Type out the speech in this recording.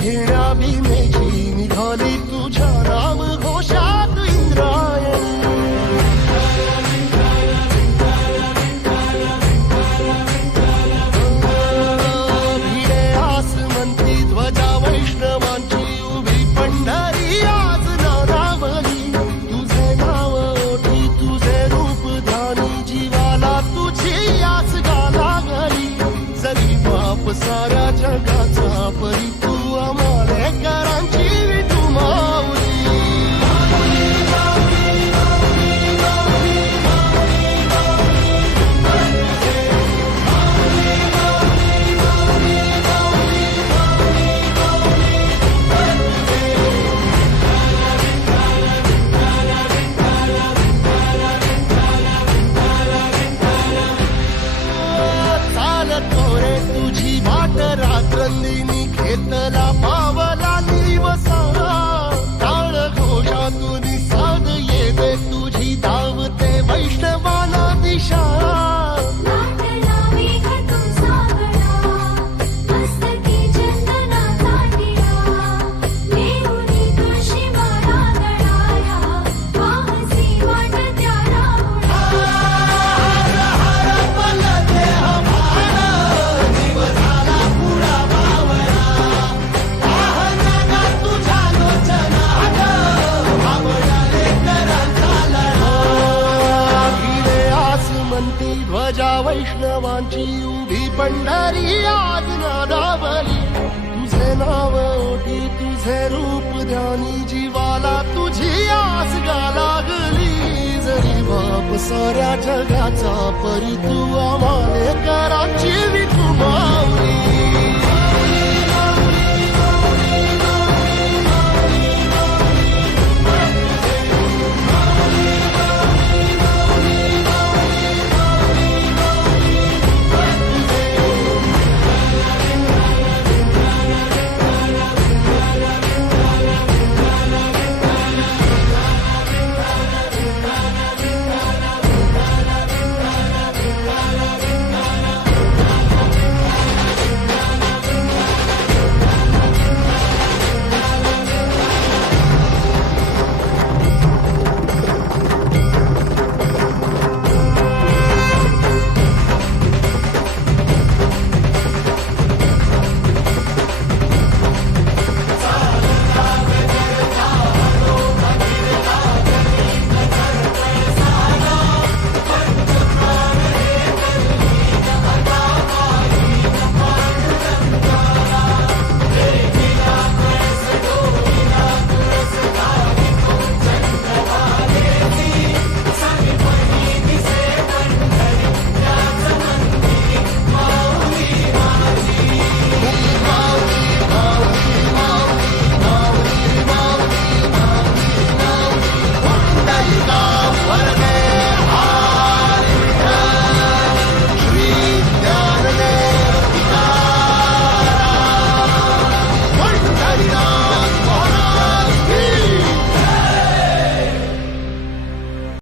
घेण्या भीमेची निघाली तुझ्या नाम घोषात इंद्रायणी. भिडे आसमंती ध्वजा वैष्णवांची उभी पंढरी आज नानावली. तुझे नाव ओठी तुझे रूप ध्यानी जीवाला तुझी आस गाला गली. जरी बाप साऱ्या जगाचा परी तू आमालेकरांची विठू माऊली. तुझी वाट रात्रंदिनी घेतला पावला दिवसा. टाळ घोषातून साध येते तुझी धावते वैष्णवाला दिशा. ध्वजा वैष्णवांची उभी पंढरी आज नादावली. तुझे नाव ओठी तुझे रूप ध्यानी जीवाला तुझी आस गा लागली. जरी बाप साऱ्या जगाचा परी तू आमालेकरांची विठू माऊली.